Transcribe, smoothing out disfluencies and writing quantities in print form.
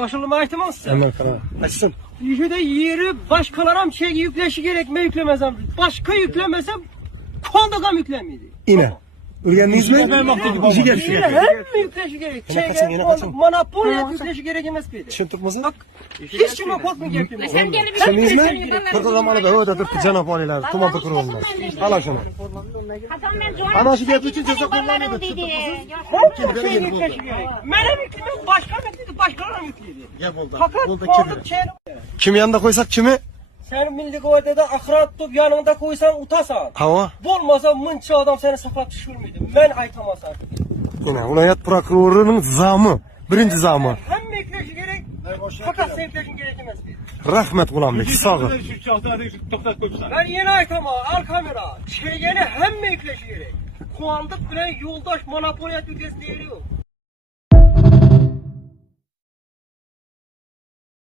Başarılı ihtimalsın. Hemen karar. Açsın. Yüzde yeri başkalarım şey yükleşi gerekme yüklemezsem. Başka yüklemesem kondagam yüklemiydi. Yine. Ürgenliyiz mi? İşi geç. Yine hem yükleşi gerek. Şey monopolya yükleşi gerekmez miydi? Çin tutmasın. Bak hiç kime korkma gerekmiyor. Sen gelip Çiniz mi? Kırkı zamanı da öyle tıpkı cana poliler. Tuma tıkır olmaz. Hala şunu. Anası geldiği için ceza kullanıyordu. Her şey yükleşi gerek. Benim yüklemem başka yükliydi, başkalarım yükliydi. Fakat konduk şeyini... Kim yanında koysak kimi? Sen milli gövdede akran tutup yanında koysan utasan. Hava. Bolmasa mınçı adam seni sakat düşürmüydü. Ben aytamaz artık. Yine vilayet prokurorunun zamı. Birinci zamı. Hem yükleşi gerek, fakat sevkleşin gerekmez miydi? Rahmet Gulam Bey. Sağ ol. Ben yeni aytama, al kamera. Şeygeni hem yükleşi gerek. Kuandık bilen yoldaş monopoliyat ülkesi değil yok.